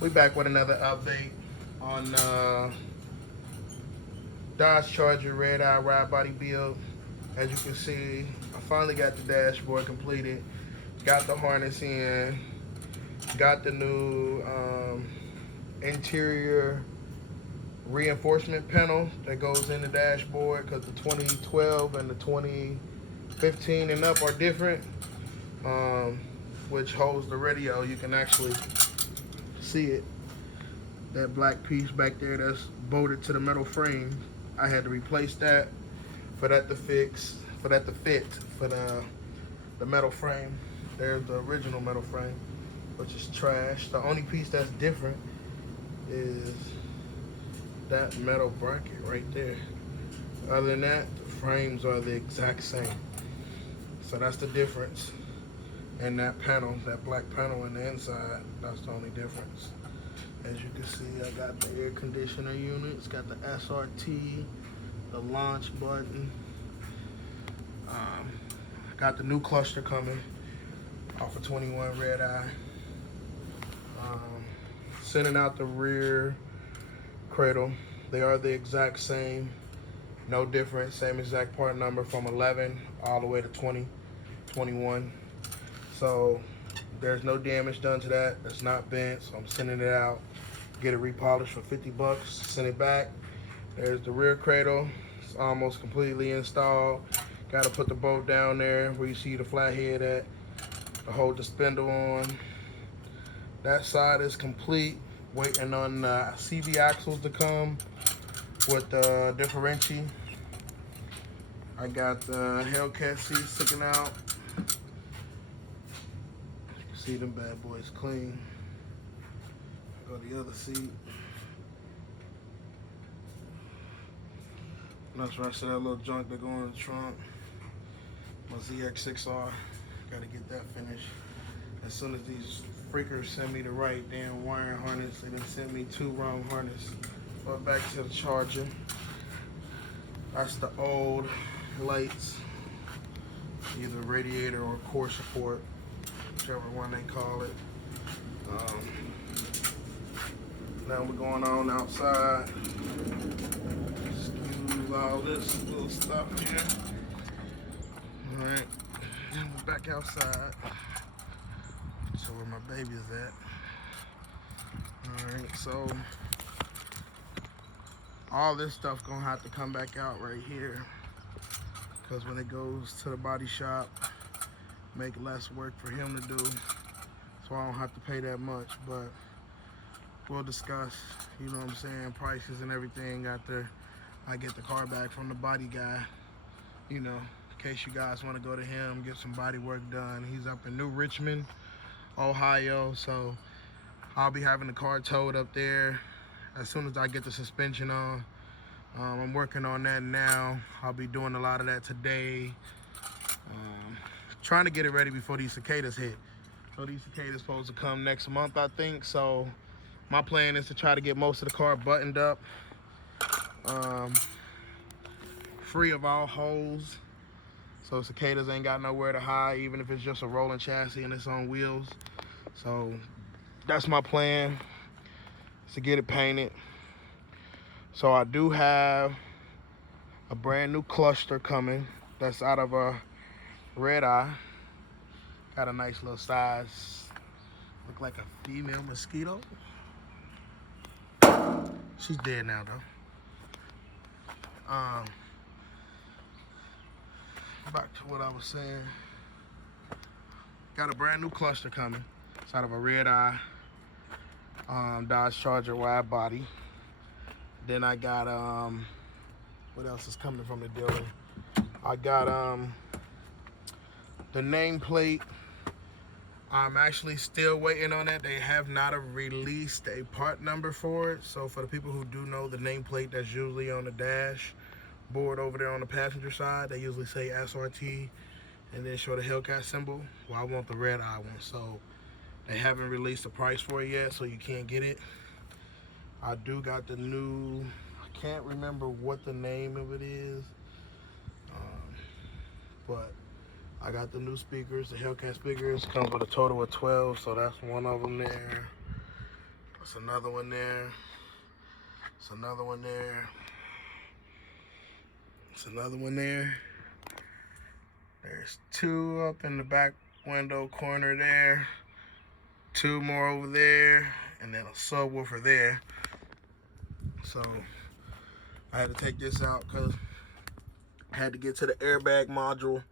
We back with another update on Dodge Charger Red Eye Ride Body build. As you can see, I finally got the dashboard completed. Got the harness in. Got the new interior reinforcement panel that goes in the dashboard because the 2012 and the 2015 and up are different. Um, which holds the radio. You can actually see it. That black piece back there that's bolted to the metal frame. I had to replace that for that to fix, for that to fit for the metal frame. There's the original metal frame, which is trash. The only piece that's different is that metal bracket right there. Other than that, the frames are the exact same. So that's the difference. And that panel, that black panel in the inside, that's the only difference. As you can see, I got the air conditioner unit. It's got the SRT, the launch button. Got the new cluster coming off of 21 Red Eye. Sending out the rear cradle. They are the exact same, no different. Same exact part number from 11 all the way to 20, 21. So there's no damage done to that. It's not bent, so I'm sending it out. Get it repolished for 50 bucks. Send it back. There's the rear cradle. It's almost completely installed. Got to put the bolt down there where you see the flathead at to hold the spindle on. That side is complete. Waiting on CV axles to come with the differential. I got the hellcat seats sticking out. You can see them bad boys clean. Go to the other seat. That's where I said that little junk that go in the trunk. My ZX6R. Gotta get that finished. As soon as these freakers send me the right damn wiring harness, they done sent me two wrong harness. But back to the charger. That's the old lights. Either radiator or core support. Whichever one they call it. Now we're going on outside. Excuse all this little stuff here. Alright, back outside. So where my baby's at. Alright, so all this stuff gonna have to come back out right here. Because when it goes to the body shop, make less work for him to do. So I don't have to pay that much, but we'll discuss, you know what I'm saying, prices and everything after I get the car back from the body guy, you know, in case you guys want to go to him, get some body work done. He's up in New Richmond, Ohio, so I'll be having the car towed up there as soon as I get the suspension on. I'm working on that now. I'll be doing a lot of that today. Trying to get it ready before these cicadas hit. So these cicadas supposed to come next month, I think, so my plan is to try to get most of the car buttoned up, free of all holes, so cicadas ain't got nowhere to hide, even if it's just a rolling chassis and it's on wheels. So that's my plan, is to get it painted. So I do have a brand new cluster coming that's out of a Red Eye. Got a nice little size, look like a female mosquito. She's dead now though. Back to what I was saying. Got a brand new cluster coming. It's out of a Red Eye Dodge Charger wide body. Then I got what else is coming from the dealer? I got the nameplate. I'm actually still waiting on that. They have not released a part number for it. So for the people who do know the nameplate that's usually on the dash board over there on the passenger side, they usually say SRT and then show the hellcat symbol. Well, I want the Red Eye one, so they haven't released a price for it yet, so you can't get it. I do got the new, I can't remember what the name of it is, but I got the new speakers, the hellcat speakers. Comes with a total of 12, so that's one of them there. There's another one there. There's another one there. There's another one there. There's two up in the back window corner there. Two more over there. And then a subwoofer there. So I had to take this out because I had to get to the airbag module.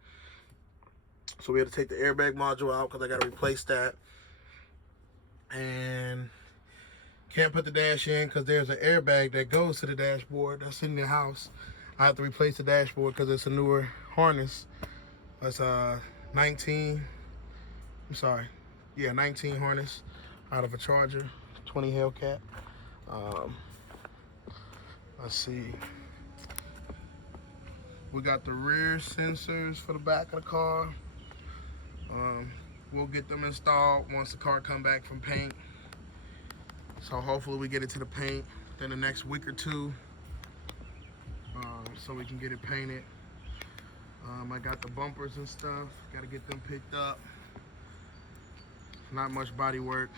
So we had to take the airbag module out because I got to replace that. And can't put the dash in because there's an airbag that goes to the dashboard that's in the house. I have to replace the dashboard because it's a newer harness. That's 19 harness out of a Charger, 20 hellcat. Let's see. We got the rear sensors for the back of the car. We'll get them installed once the car come back from paint. So hopefully we get it to the paint within the next week or two, so we can get it painted. I got the bumpers and stuff. Got to get them picked up. Not much body work.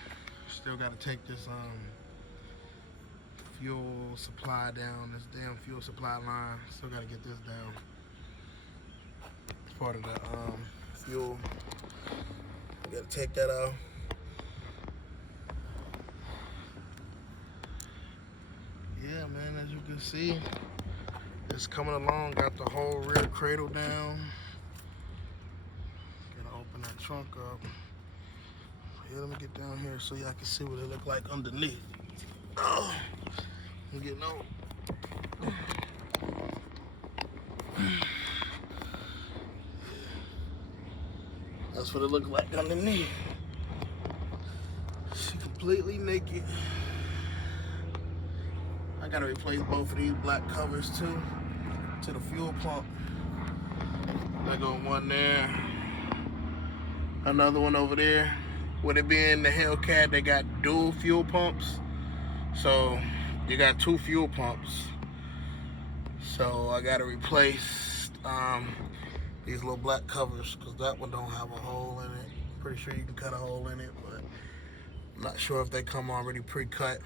Still got to take this fuel supply down. This damn fuel supply line. Still got to get this down. It's part of the fuel. Got to take that out. Yeah, man, as you can see, it's coming along. Got the whole rear cradle down. Gotta open that trunk up. Yeah, let me get down here so y'all can see what it look like underneath. Oh, I'm getting old. That's what it looked like underneath. She completely naked. I gotta replace both of these black covers too, to the fuel pump. I got one there, another one over there. With it being the Hellcat, they got dual fuel pumps. So you got two fuel pumps. So I gotta replace these little black covers because that one don't have a hole in it. Pretty sure you can cut a hole in it, but I'm not sure if they come already pre-cut.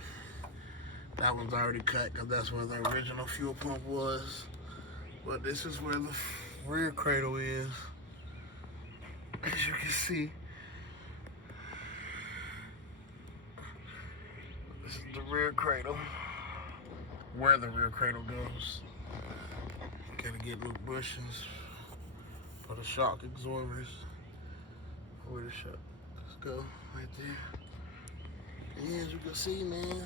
That one's already cut because that's where the original fuel pump was. But this is where the rear cradle is. As you can see, this is the rear cradle. Where the rear cradle goes. Gotta get little bushings for the shock absorbers. Where the shock? Let's go right there. Yeah, as you can see, man,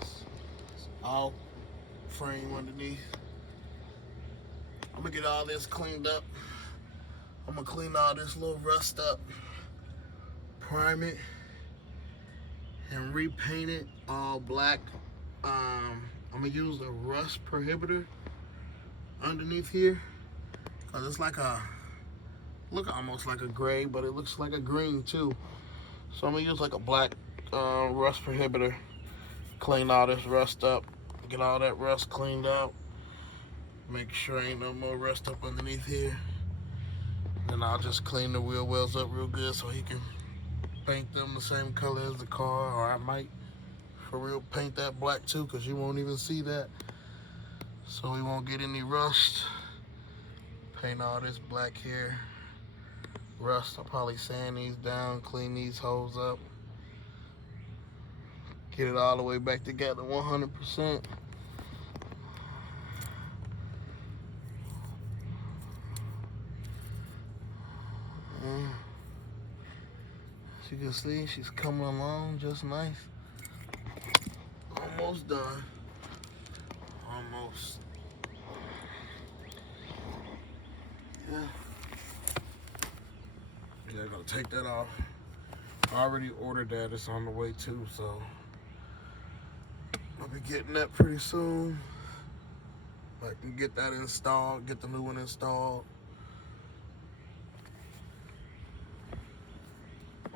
it's all frame underneath. I'm gonna get all this cleaned up. I'm gonna clean all this little rust up, prime it, and repaint it all black. I'm gonna use a rust prohibitor underneath here, cause it's like almost like a gray, but it looks like a green too. So I'm gonna use like a black rust prohibitor, clean all this rust up, get all that rust cleaned out, make sure ain't no more rust up underneath here. Then I'll just clean the wheel wells up real good so he can paint them the same color as the car, or I might for real paint that black too, because you won't even see that, so we won't get any rust. Paint all this black here. Rust, I'll probably sand these down, clean these holes up, get it all the way back together 100%. As you can see, she's coming along just nice. Almost done. Almost. Yeah. Yeah, I gotta take that off. I already ordered that. It's on the way too, so I'll be getting that pretty soon. I can get that installed, get the new one installed.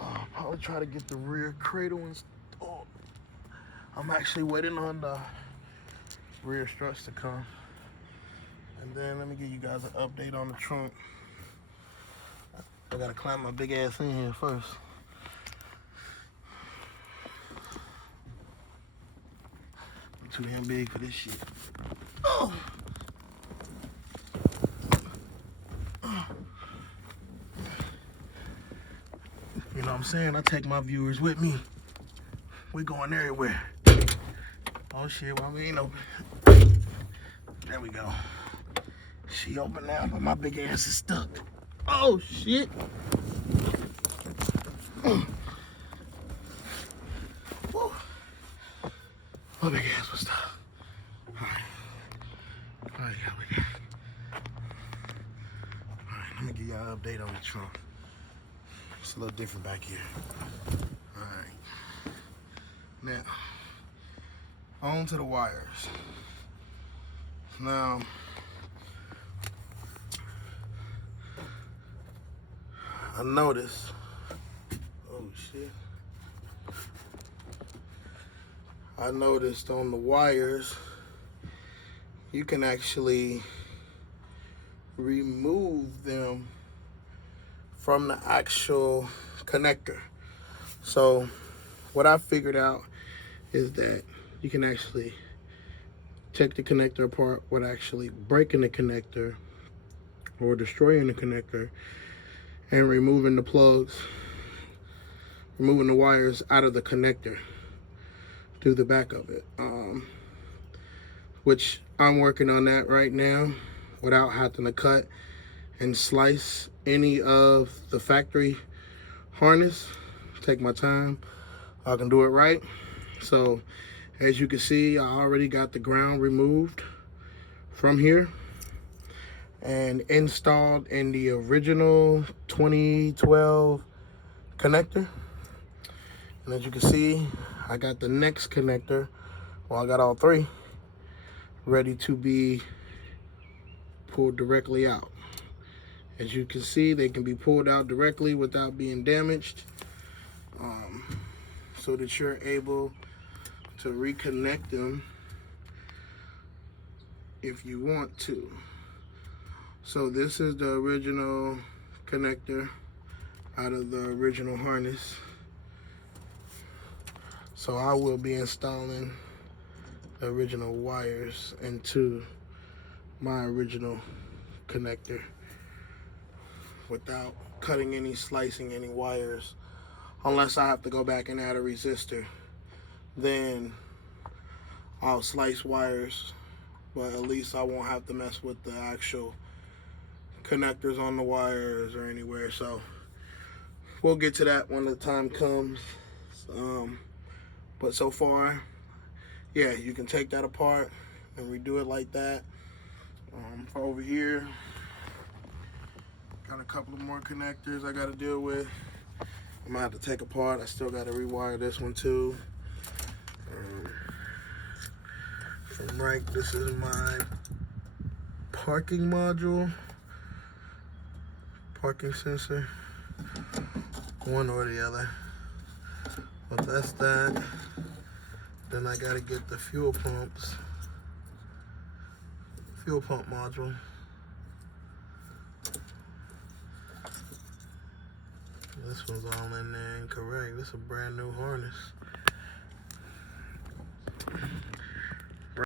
I'll probably try to get the rear cradle installed. I'm actually waiting on the rear struts to come. And then let me give you guys an update on the trunk. I gotta climb my big ass in here first. too damn big for this shit. Oh. You know what I'm saying? I take my viewers with me. We going everywhere. Oh shit, well we ain't open. There we go. She open now, but my big ass is stuck. Oh shit. Woo. My big ass was stuck. Alright. Alright, we got. Alright, let me give y'all an update on the trunk. It's a little different back here. Alright. Now, on to the wires. Now, I noticed, oh shit. I noticed on the wires, you can actually remove them from the actual connector. So what I figured out is that you can actually take the connector apart without actually breaking the connector or destroying the connector, and removing the plugs, removing the wires out of the connector through the back of it, which I'm working on that right now without having to cut and slice any of the factory harness. Take my time, I can do it right. So as you can see, I already got the ground removed from here and installed in the original 2012 connector. And as you can see, I got the next connector, well, I got all three ready to be pulled directly out. As you can see, they can be pulled out directly without being damaged, so that you're able to reconnect them if you want to. So this is the original connector out of the original harness. So I will be installing the original wires into my original connector without cutting any, slicing any wires, unless I have to go back and add a resistor. Then I'll slice wires, but at least I won't have to mess with the actual connectors on the wires or anywhere. So we'll get to that when the time comes. But so far, yeah, you can take that apart and redo it like that. For over here, got a couple of more connectors I got to deal with. I'm gonna have to take apart. I still got to rewire this one too. From right, this is my parking module, parking sensor, one or the other. But that's that. Then I gotta get the fuel pump module. This one's all in there incorrect. This is a brand new harness.